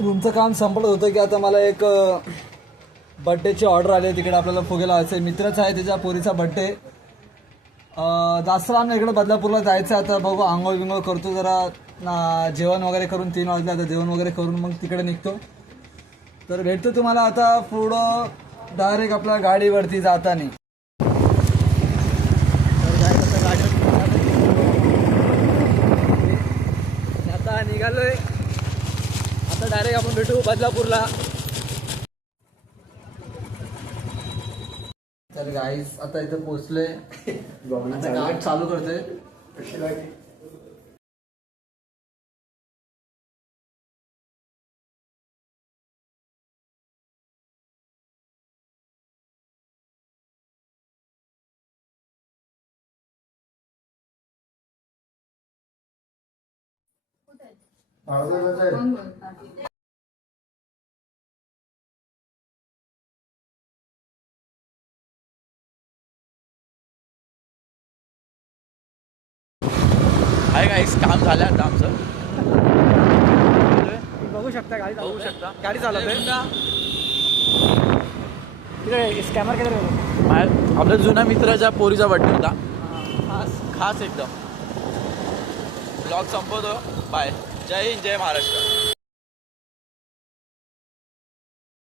रूमचं काम संपलं होतं की आता मला एक बड्डेची ऑर्डर आली आहे. तिकडे आपल्याला फुगे लावायचं आहे. मित्रच आहे, त्याच्या पोरीचा बड्डे. जास्त लांब इकडे बदलापूरला जायचं आहे. आता बघू, आंघोळ बिंघोळ करतो जरा, जेवण वगैरे करून 3 वाजले. आता जेवण वगैरे करून मग तिकडे निघतो. तर भेटतो तुम्हाला आता पुढं डायरेक्ट आपल्या गाडीवरती जाताना. आता निघालोय. आता डायरेक्ट आपण भेटू बदलापूरला. तर गाईस आता इथे पोहोचलोय. आता गाडी चालू करतोय. आहे गाईस, काम झालं आता आमचं. बघू शकता गाडी बघू शकता गाडी चालवतोय. तिकडे स्कॅनर केलं. आपल्या जुन्या मित्राच्या पोरीचा बड्डे होता. खास एकदम. ब्लॉग संपवतो. बाय. जय हिंद, जय महाराष्ट्र.